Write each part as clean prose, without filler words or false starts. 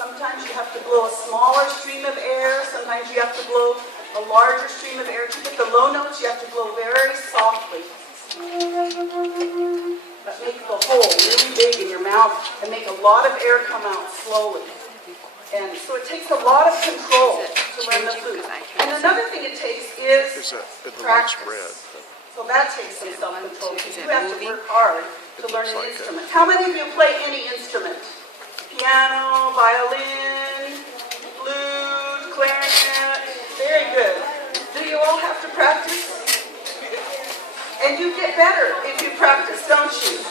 Sometimes you have to blow a smaller stream of air. Sometimes you have to blow a larger stream of air. To get the low notes, you have to blow very softly. But make the hole really big in your mouth and make a lot of air come out slowly. And so it takes a lot of control to learn the flute. And another thing it takes is practice. So that takes some self-control because you have to work hard to learn an instrument. How many of you play any instrument? Piano, violin, flute, clarinet. Very good. Do you all have to practice? And you get better if you practice, don't you?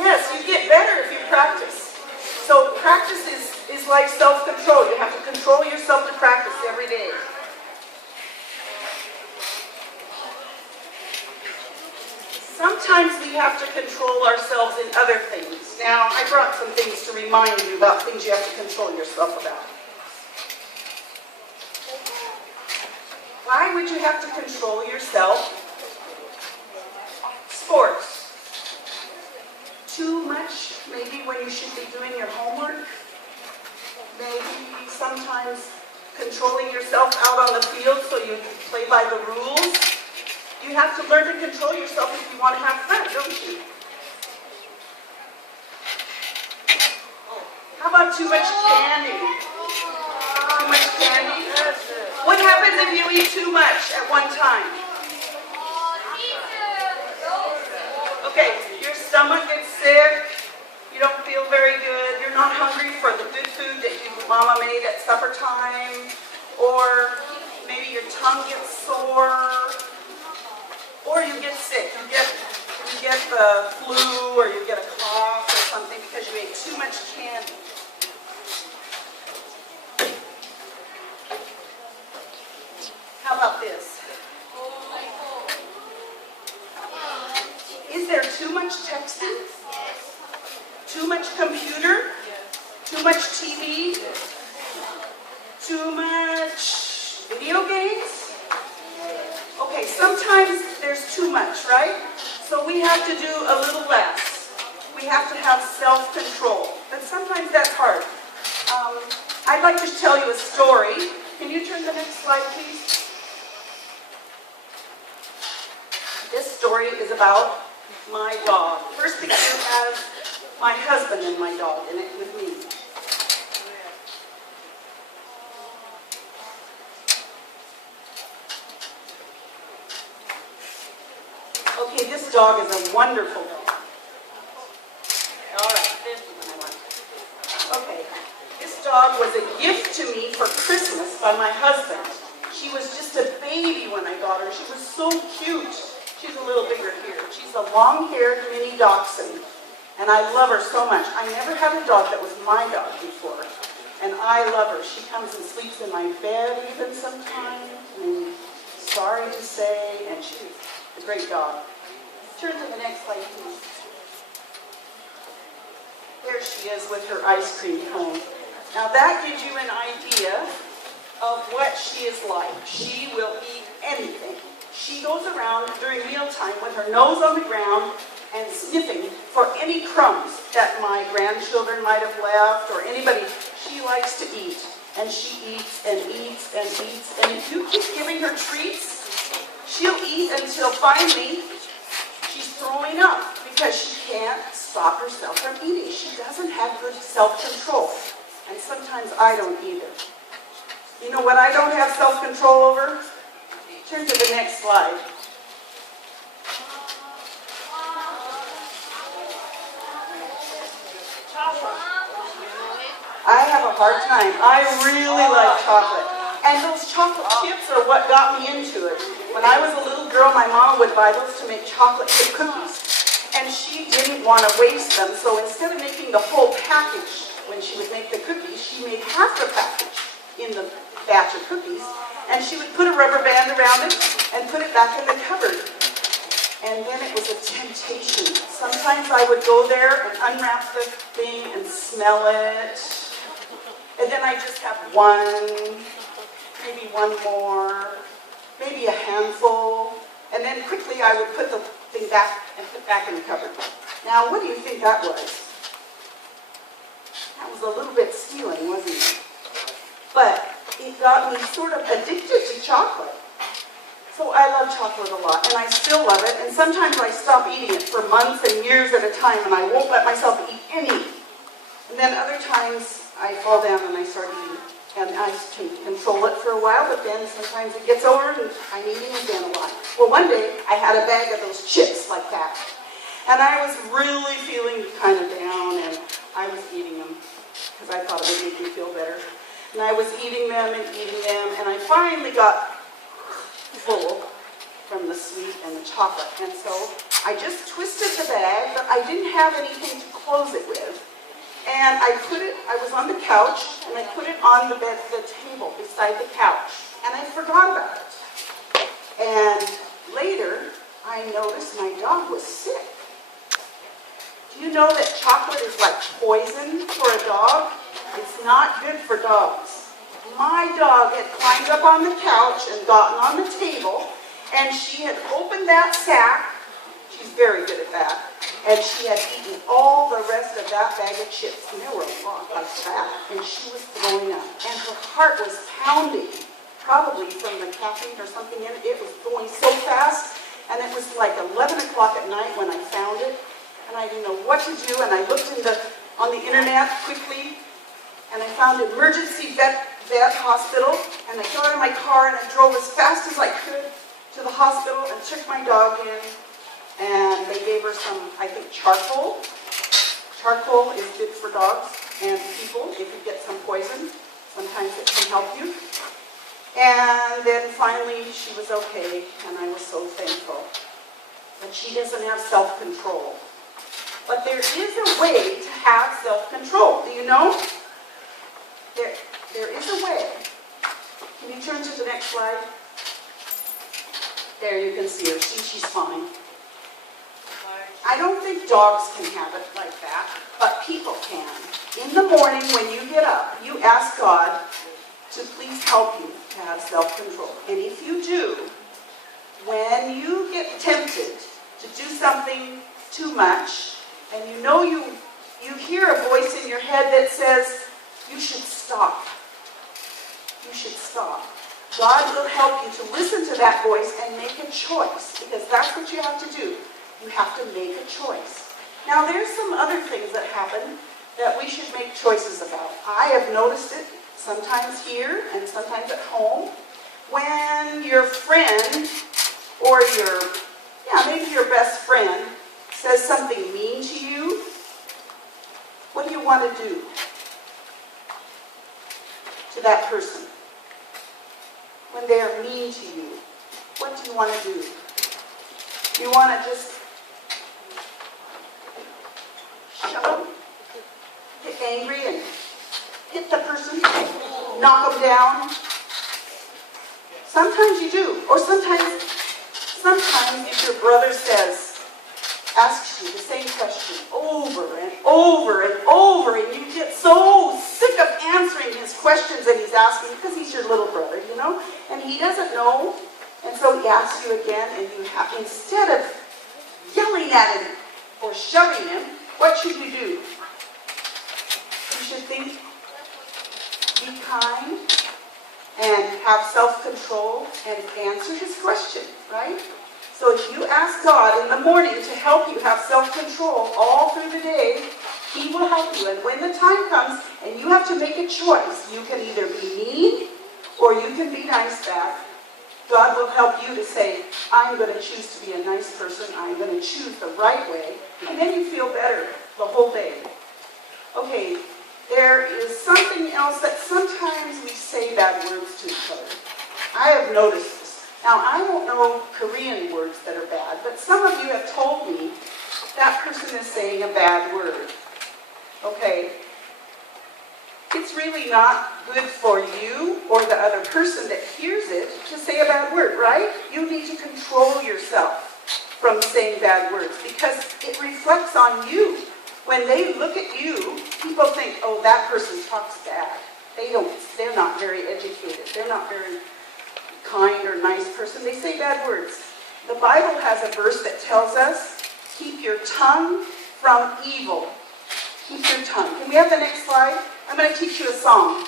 Yes, you get better if you practice. So practice is like self-control. You have to control yourself to practice every day. Sometimes we have to control ourselves in other things. Now, I brought some things to remind you about things you have to control yourself about. Why would you have to control yourself? Sports. Too much, maybe when you should be doing your homework. Maybe sometimes controlling yourself out on the field so you play by the rules. You have to learn to control yourself if you want to have fun, don't you? How about too much candy? Too much candy? What happens if you eat too much at one time? Okay, your stomach gets sick. You don't feel very good. You're not hungry for the good food that your mama made at supper time. Or maybe your tongue gets sore. Or you get sick. You get the flu or you get a cough or something because you ate too much candy. How about this? Is there too much texting? Too much computer? Too much TV? Too much video games? Okay, sometimes there's too much, right? So we have to do a little less. We have to have self-control. But sometimes that's hard. I'd like to tell you a story. Can you turn the next slide, please? This story is about my dog. First picture has my husband and my dog in it with me. Okay, this dog is a wonderful dog. All right, this is what I want. Okay, this dog was a gift to me for Christmas by my husband. She was just a baby when I got her. She was so cute. She's a little bigger here. She's a long-haired mini dachshund, and I love her so much. I never had a dog that was my dog before, and I love her. She comes and sleeps in my bed even sometimes, and sorry to say, and she's a great dog. Turn to the next slide, please. There she is with her ice cream cone. Now that gives you an idea of what she is like. She will eat anything. She goes around during mealtime with her nose on the ground and sniffing for any crumbs that my grandchildren might have left or anybody. She likes to eat. And she eats and eats and eats. And if you keep giving her treats, she'll eat until finally she's throwing up because she can't stop herself from eating. She doesn't have good self-control. And sometimes I don't either. You know what I don't have self-control over? Turn to the next slide. I have a hard time. I really like chocolate. And those chocolate chips are what got me into it. When I was a little girl, my mom would buy those to make chocolate chip cookies. And she didn't want to waste them, so instead of making the whole package when she would make the cookies, she made half the package in the batch of cookies. And she would put a rubber band around it and put it back in the cupboard. And then it was a temptation. Sometimes I would go there and unwrap the thing and smell it. And then I just have one, maybe one more, maybe a handful. And then quickly I would put the thing back and put back in the cupboard. Now, what do you think that was? That was a little bit stealing, wasn't it? But it got me sort of addicted to chocolate. So I love chocolate a lot, and I still love it. And sometimes I stop eating it for months and years at a time, and I won't let myself eat any. And then other times I fall down and I start eating. And I can control it for a while, but then sometimes it gets over and I'm eating again a lot. Well, one day I had a bag of those chips like that. And I was really feeling kind of down, and I was eating them because I thought it would make me feel better. And I was eating them, and I finally got full from the sweet and the chocolate. And so I just twisted the bag, but I didn't have anything to close it with. And I was on the couch, and I put it on the table beside the couch. And I forgot about it. And later, I noticed my dog was sick. Do you know that chocolate is like poison for a dog? It's not good for dogs. My dog had climbed up on the couch and gotten on the table, and she had opened that sack. She's very good at that. And she had eaten all the rest of that bag of chips. And there were a lot like that. And she was throwing up. And her heart was pounding, probably from the caffeine or something in it. It was going so fast. And it was like 11 o'clock at night when I found it. And I didn't know what to do. And I looked on the internet quickly. And I found an emergency vet hospital. And I got in my car and I drove as fast as I could to the hospital and took my dog in. And they gave her some, I think, charcoal. Charcoal is good for dogs and people if you get some poison. Sometimes it can help you. And then finally she was okay, and I was so thankful. But she doesn't have self-control. But there is a way to have self-control. Do you know? There is a way. Can you turn to the next slide? There, you can see her. She's fine. I don't think dogs can have it like that, but people can. In the morning when you get up, you ask God to please help you to have self-control. And if you do, when you get tempted to do something too much, and you know you hear a voice in your head that says, you should stop. You should stop. God will help you to listen to that voice and make a choice, because that's what you have to do. You have to make a choice. Now, there's some other things that happen that we should make choices about. I have noticed it sometimes here and sometimes at home. When your friend or maybe your best friend says something mean to you, what do you want to do to that person? When they are mean to you, what do you want to do? You want to just shut them, get angry and hit the person, knock them down? Sometimes you do. Or sometimes if your brother asks you the same question over and over and over, and you get so sick of answering his questions that he's asking, because he's your little brother, and he doesn't know, and so he asks you again, and instead of yelling at him or shoving him, what should you do? You should think, be kind, and have self-control, and answer his question, right? So if you ask God in the morning to help you have self-control all through the day, He will help you. And when the time comes and you have to make a choice, you can either be mean or you can be nice back. God will help you to say, I'm going to choose to be a nice person. I'm going to choose the right way. And then you feel better the whole day. Okay, there is something else that sometimes we say bad words to each other. I have noticed this. Now, I don't know Korean words that are bad, but some of you have told me that person is saying a bad word. Okay, it's really not good for you or the other person that hears it to say a bad word, right? You need to control yourself from saying bad words because it reflects on you. When they look at you, people think, oh, that person talks bad. They're not very educated. They're not very kind or nice person. They say bad words. The Bible has a verse that tells us, keep your tongue from evil. Keep your tongue. Can we have the next slide? I'm going to teach you a song.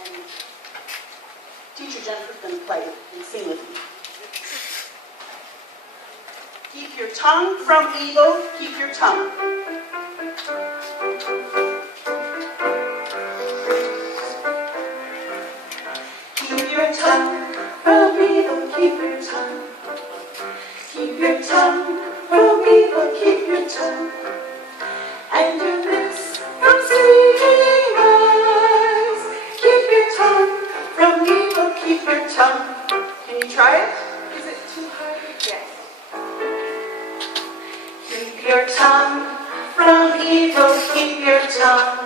And teacher Jennifer's going to play it and sing with me. Keep your tongue from evil, keep your tongue. Keep your tongue from evil, keep your tongue. Keep your tongue from evil, keep your tongue. And your lips from speaking lies. Keep your tongue from evil, keep your tongue. Can you try it? Is it too hard? Yes. Keep your tongue from evil, keep your tongue.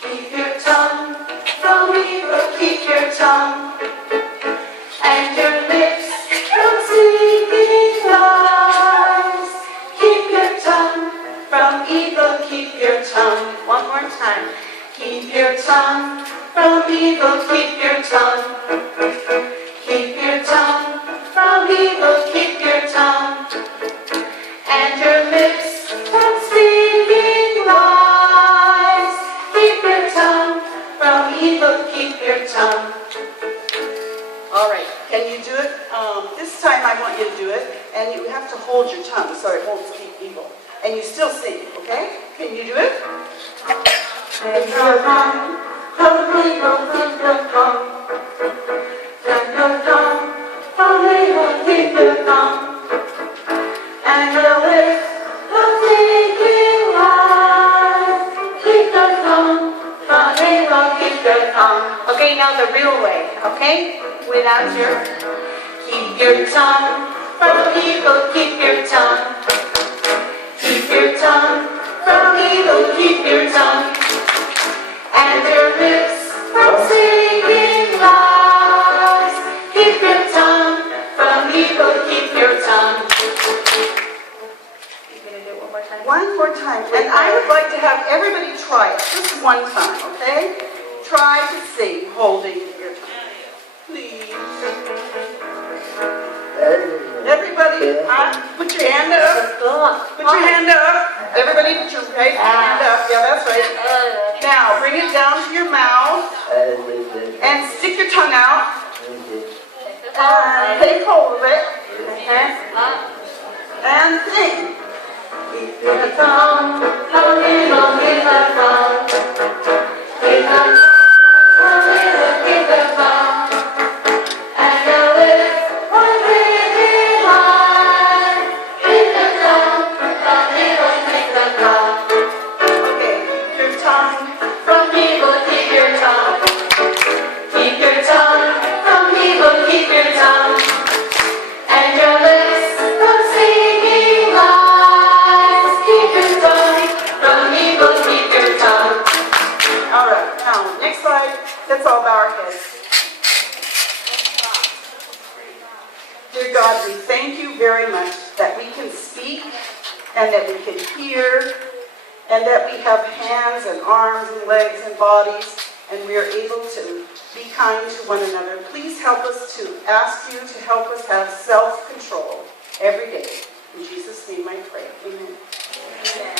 Keep your tongue from evil, keep your tongue. And your lips from speaking lies. Keep your tongue from evil, keep your tongue. One more time. Keep your tongue from evil, keep your tongue. Keep your tongue from evil, keep your tongue. And your lips from speaking lies. Keep your tongue from evil, keep your tongue. All right, can you do it? This time I want you to do it, and you have to hold your tongue so it won't speak evil. And you still sing, okay? Can you do it? Keep your tongue from evil, keep your tongue. Keep your tongue from evil, keep your tongue. And your lips from speaking lies. Keep your tongue from evil, keep your tongue. Okay, now the real way, okay? Without your. Keep your tongue from evil, keep your tongue. Keep your tongue from evil, keep your tongue. And your lips from speaking lies. Keep your tongue from evil, keep your tongue. You're going to do it one more time? One more time. And I would like to have everybody try it. Just one time, okay? Try to sing holding your tongue. Please. Everybody, put your hand up. Put your hand up. Everybody put your right hand up. Yeah, that's right. Now, bring it down to your mouth. And stick your tongue out. And take hold of it. And sing. Keep your tongue from evil, keep your tongue. Keep your tongue from evil, keep your tongue. And your lips from speaking lies. Keep your tongue from evil, keep your tongue. Okay, keep your tongue from evil, keep your tongue. Keep your tongue from evil, keep your tongue. And your lips from speaking lies. Keep your tongue from evil, keep your tongue. All right, now, next slide. Let's all bow our heads. Dear God, we thank you very much that we can speak and that we can hear and that we have hands and arms and legs and bodies and we are able to be kind to one another. Please help us to ask you to help us have self-control every day. In Jesus' name I pray. Amen. Amen.